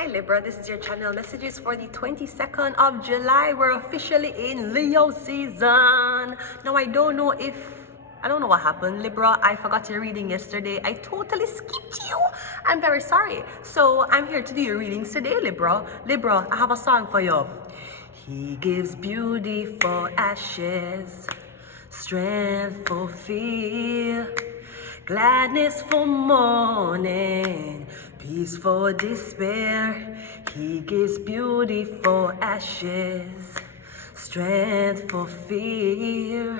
Hi Libra, this is your channel messages for the 22nd of July. We're officially in Leo season. Now I don't know what happened, Libra. I forgot your reading yesterday. I totally skipped you. I'm very sorry. So I'm here to do your readings today, Libra. Libra, I have a song for you. He gives beauty for ashes, strength for fear, gladness for mourning, peace for despair. He gives beauty for ashes, strength for fear,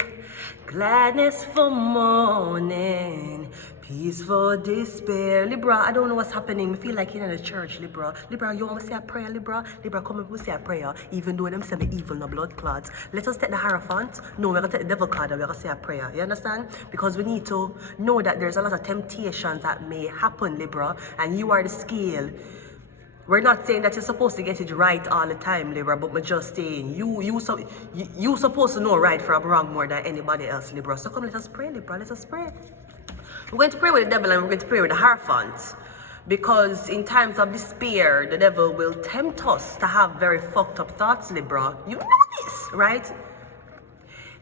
gladness for mourning, peace for despair. Libra, I don't know what's happening. I feel like you're in the church, Libra. Libra, you want to say a prayer, Libra? Libra, come and say a prayer. Even though them say me evil, no blood clots. Let us take the Hierophant. No, we're going to take the devil card and we're going to say a prayer. You understand? Because we need to know that there's a lot of temptations that may happen, Libra. And you are the scale. We're not saying that you're supposed to get it right all the time, Libra, but we're just saying you supposed to know right from wrong more than anybody else, Libra. So come, let us pray, Libra. Let us pray. We're going to pray with the devil and we're going to pray with the Hierophant. Because in times of despair, the devil will tempt us to have very fucked up thoughts, Libra. You know this, right?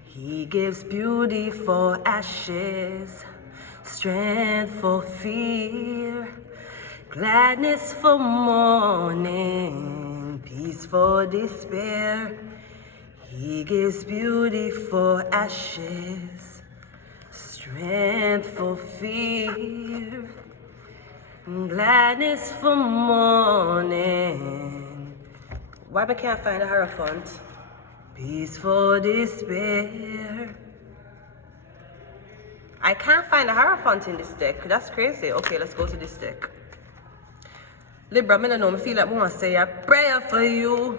He gives beauty for ashes, strength for fear, gladness for mourning, peace for despair. He gives beauty for ashes, strength for fear, gladness for mourning. Why I can't find a Hierophant? Peace for despair. I can't find a Hierophant in this deck. That's crazy. Okay, let's go to this deck. Libra, I don't know. I feel like I want to say a prayer for you.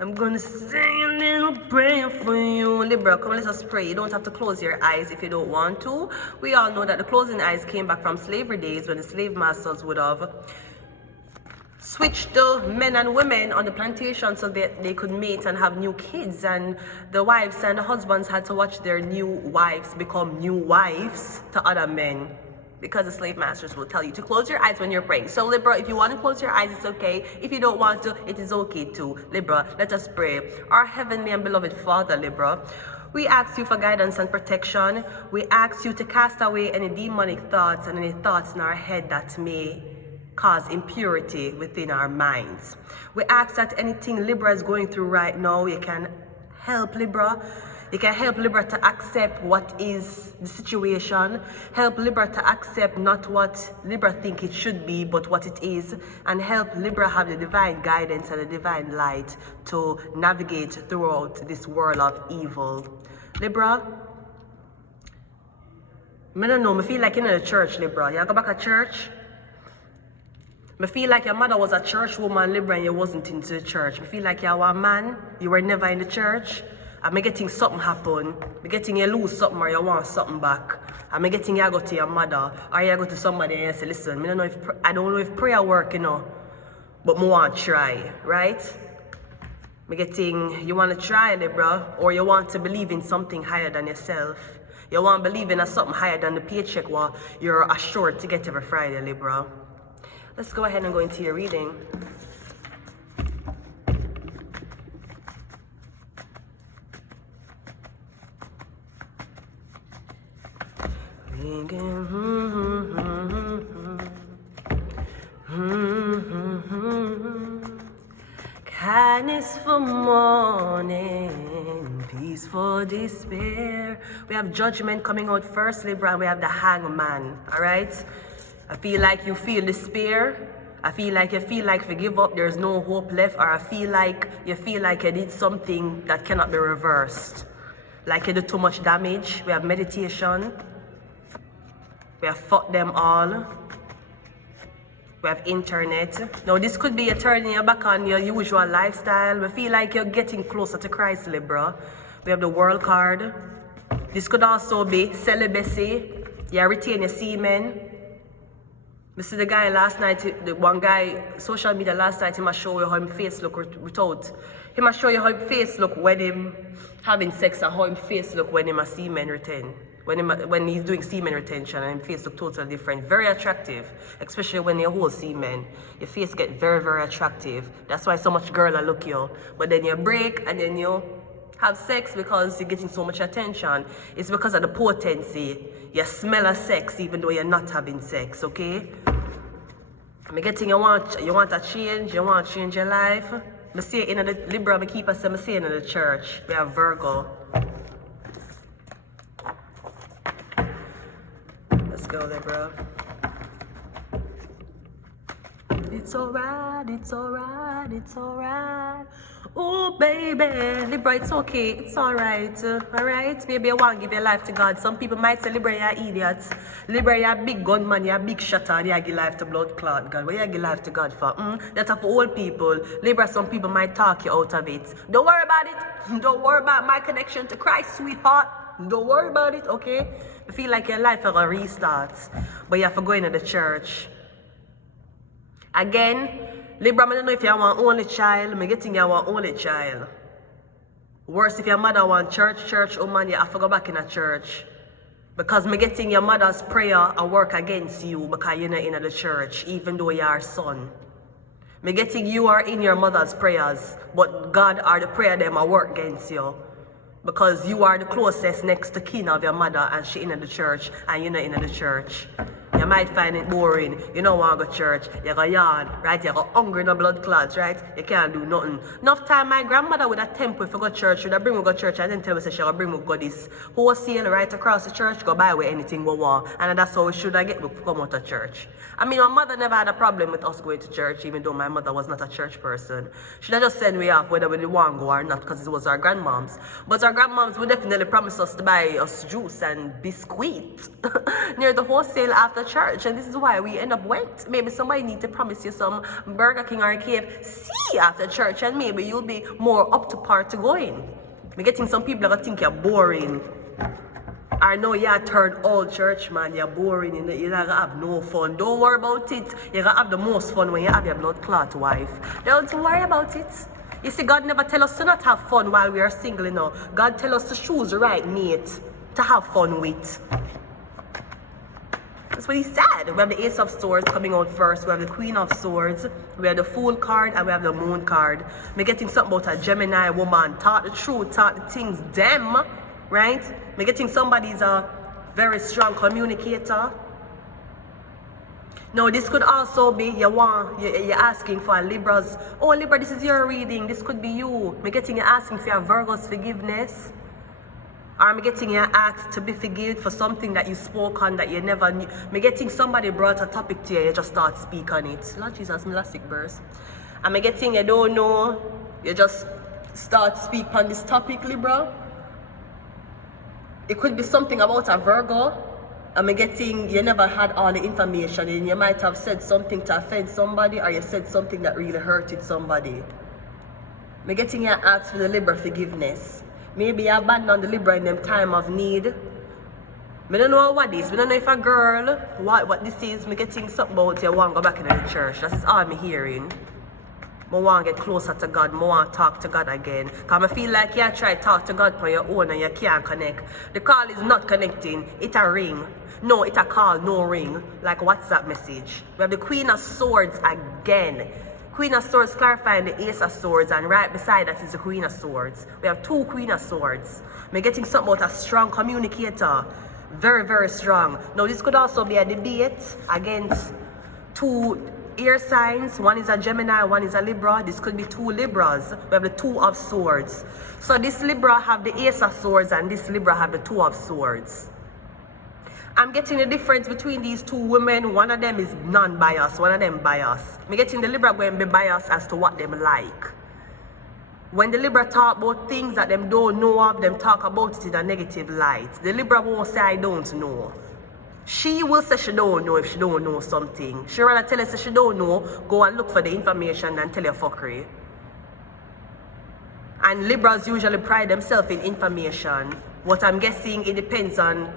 I'm going to sing a little prayer for you. Libra, come let us pray. You don't have to close your eyes if you don't want to. We all know that the closing eyes came back from slavery days when the slave masters would have switched the men and women on the plantation so that they could mate and have new kids. And the wives and the husbands had to watch their new wives become new wives to other men. Because the slave masters will tell you to close your eyes when you're praying. So Libra, if you want to close your eyes, it's okay. If you don't want to, it is okay too. Libra, let us pray. Our heavenly and beloved Father, Libra, we ask you for guidance and protection. We ask you to cast away any demonic thoughts and any thoughts in our head that may cause impurity within our minds. We ask that anything Libra is going through right now, you can help Libra. You can help Libra to accept what is the situation. Help Libra to accept not what Libra think it should be, but what it is. And help Libra have the divine guidance and the divine light to navigate throughout this world of evil. Libra, I don't know, I feel like you're in a church, Libra. You go back to church? I feel like your mother was a church woman, Libra, and you wasn't into the church. I feel like you were a man, you were never in the church. I'm getting something happen. I'm getting you lose something or you want something back. I'm getting you go to your mother or you go to somebody and you say, listen, I don't know if prayer work, but I want to try, right? I'm getting, you want to try, Libra, or you want to believe in something higher than yourself. You want to believe in something higher than the paycheck what you're assured to get every Friday, Libra. Let's go ahead and go into your reading. Kindness for mourning, peace for despair. We have judgment coming out first, Libra, and we have the hangman. All right? I feel like you feel despair. I feel like you give up, there's no hope left, or I feel like you did something that cannot be reversed. Like you did too much damage. We have meditation. We have fucked them all. We have internet. Now this could be you turning your back on your usual lifestyle. We feel like you're getting closer to Christ, Libra. We have the World card. This could also be celibacy. You retain your semen. I see the guy last night, the one guy, social media last night, he must show you how his face look without. He must show you how his face look when him having sex and how his face look when him a semen retain. when he's doing semen retention and his face look totally different. Very attractive, especially when you hold semen. Your face get very, very attractive. That's why so much girl are look you. But then you break and then you have sex because you're getting so much attention. It's because of the potency. You smell of sex even though you're not having sex, okay? I'm getting you want a change, you want to change your life. I say in the Libra, I keep us saying in the church. We have Virgo. Let's go, Libra. It's alright, it's alright, it's alright. Oh, baby. Libra, it's okay. It's alright. Alright? Maybe you want to give your life to God. Some people might say, Libra, you're idiots. Libra, you're a big gunman, you're a big shutter, and you give life to blood clot God. What you give life to God for? That's for old people. Libra, some people might talk you out of it. Don't worry about it. Don't worry about my connection to Christ, sweetheart. Don't worry about it, okay? You feel like your life is going to restart, but you have to go into the church. Again, Libra, I don't know if you want only child. I'm getting you want only child. Worse, if your mother want church woman, you have to go back in a church. Because I'm getting your mother's prayer a work against you because you're not in the church, even though you are son. I'm getting you are in your mother's prayers, but God are the prayer them a work against you. Because you are the closest next to kin of your mother and she in the church and you're not in the church. You might find it boring. You don't want to go to church. You go yawn, right? You go hungry, no blood clots, right? You can't do nothing. Enough time my grandmother with a temple if you go to church, would bring me go to church and then tell me say she will bring me go this wholesale right across the church, go buy with anything we want. And that's how we should I get to come out of church. I mean, my mother never had a problem with us going to church, even though my mother was not a church person. She just send me off whether we want to go or not because it was our grandmoms. But our grandmoms would definitely promise us to buy us juice and biscuit near the wholesale after church, and this is why we end up wet. Maybe somebody need to promise you some Burger King or KFC after church, and maybe you'll be more up to par to going. We're getting some people that think you're boring. I know you're a third old church man, you're boring, you're not gonna have no fun. Don't worry about it. You're gonna have the most fun when you have your blood clot wife. Don't worry about it. You see, God never tell us to not have fun while we are single, you know. God tell us to choose the right mate to have fun with. That's what he said. We have the Ace of Swords coming out first. We have the Queen of Swords. We have the Fool card and we have the Moon card. We're getting something about a Gemini woman. Talk the truth, talk the things, them, right? We're getting somebody's a very strong communicator. Now, this could also be you're asking for a Libra's. Oh, Libra, this is your reading. This could be you. We're getting you asking for your Virgo's forgiveness. Or I'm getting you asked to be forgiven for something that you spoke on that you never knew. I'm getting somebody brought a topic to you, you just start speak on it. Lord Jesus, my last sick verse. I'm getting you don't know, you just start speak on this topic, Libra. It could be something about a Virgo. I'm getting you never had all the information and you might have said something to offend somebody or you said something that really hurted somebody. I'm getting you asked for the Libra forgiveness. Maybe you abandon the Libra in them time of need. I don't know what this. I don't know if a girl, what this is. I'm getting something about you want to go back into the church. That's all I'm hearing. I want to get closer to God. I want to talk to God again. Because I feel like you try to talk to God on your own and you can't connect. The call is not connecting. It's a ring. No, it's a call, no ring. Like WhatsApp message. We have the Queen of Swords again. Queen of Swords clarifying the Ace of Swords, and right beside that is the Queen of Swords. We have two Queen of Swords. We're getting something about a strong communicator. Very, very strong. Now, this could also be a debate against two air signs. One is a Gemini, one is a Libra. This could be two Libras. We have the Two of Swords. So this Libra have the Ace of Swords and this Libra have the Two of Swords. I'm getting the difference between these two women. One of them is non-biased, one of them biased. I'm getting the Libra going to be biased as to what them like. When the Libra talk about things that them don't know of, them talk about it in a negative light. The Libra won't say, I don't know. She will say she don't know if she don't know something. She rather tell us she don't know, go and look for the information and tell you fuckery. And Libras usually pride themselves in information. What I'm guessing, it depends on,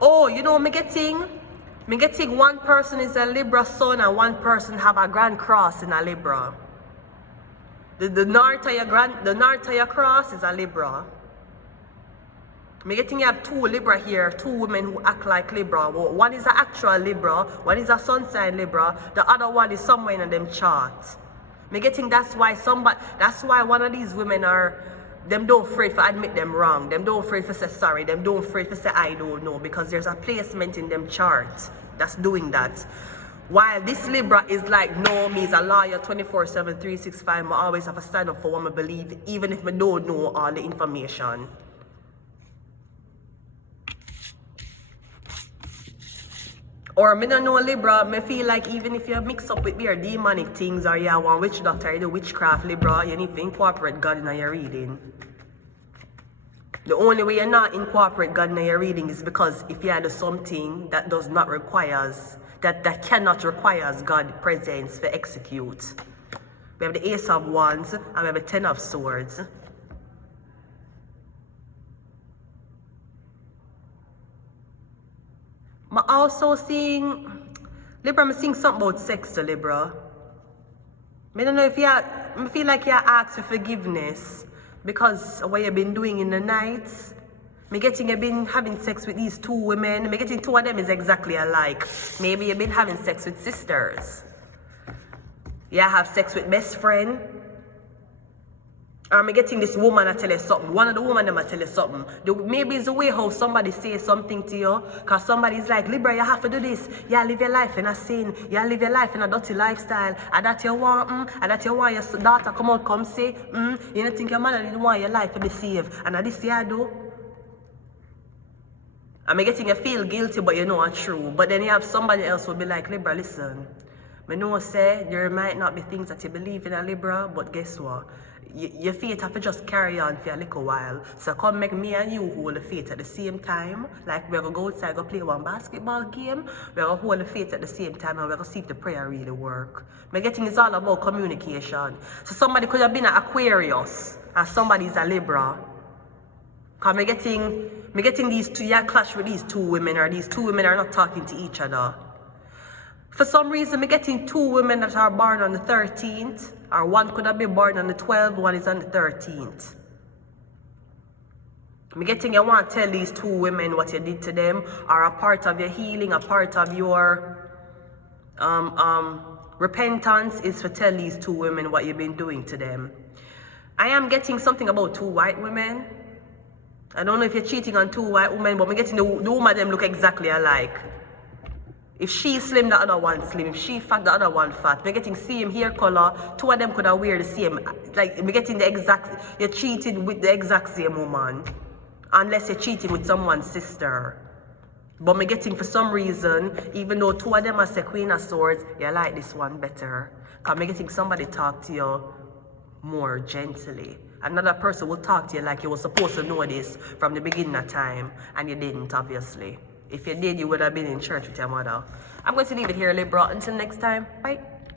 oh, you know, me getting one person is a Libra sun and one person have a grand cross in a Libra. The north of your cross is a Libra. Me getting you have two Libra here, two women who act like Libra. One is an actual Libra, one is a sun sign Libra, the other one is somewhere in them chart. Me getting that's why one of these women are, them don't afraid to admit them wrong, them don't afraid to say sorry, them don't afraid to say I don't know, because there's a placement in them chart that's doing that. While this Libra is like, no, me is a lawyer 24/7, 365, I always have to stand up for what I believe, even if I don't know all the information. Or me don't know Libra, me feel like even if you mix up with your demonic things or you want witch doctor, you do witchcraft Libra, you need to incorporate God in your reading. The only way you're not incorporate God in your reading is because if you do something that does not requires, that cannot requires God's presence to execute. We have the Ace of Wands and we have the Ten of Swords. I'm also seeing, Libra, I'm seeing something about sex to Libra. I don't know if I feel like you asked for forgiveness because of what you've been doing in the nights. Me getting you've been having sex with these two women. Me getting two of them is exactly alike. Maybe you've been having sex with sisters. You have sex with best friend. Or me getting this woman I tell you something. One of the women them I tell you something. Maybe it's the way how somebody says something to you. Because somebody's like, Libra, you have to do this. You live your life in a sin. You live your life in a dirty lifestyle. And that you want, and that you want your daughter come out, come say, you don't think your mother didn't want your life to be saved. And this you do. And me getting you feel guilty, but you know it's true. But then you have somebody else who will be like, Libra, listen. Me know say there might not be things that you believe in a Libra, but guess what? Your faith have to just carry on for a little while. So come make me and you hold the faith at the same time. Like we're going to go outside, go play one basketball game. We're going to hold the faith at the same time and we're going to see if the prayer really work. Me getting it's all about communication. So somebody could have been an Aquarius and somebody's a Libra. Because me getting these two, you clash with these two women, or these two women are not talking to each other. For some reason, me getting two women that are born on the 13th, or one could have been born on the 12th, one is on the 13th. Me getting you want to tell these two women what you did to them, or a part of your healing, a part of your repentance is to tell these two women what you've been doing to them. I am getting something about two white women. I don't know if you're cheating on two white women, but me getting the woman them look exactly alike. If she slim, the other one slim. If she fat, the other one fat. We're getting same hair color. Two of them could have wear the same. Like, we're getting the exact, you're cheating with the exact same woman. Unless you're cheating with someone's sister. But me getting for some reason, even though two of them are the Queen of Swords, you like this one better. Because me getting somebody talk to you more gently. Another person will talk to you like you were supposed to know this from the beginning of time. And you didn't, obviously. If you did, you would have been in church with your mother. I'm going to leave it here, Libra. Until next time, bye.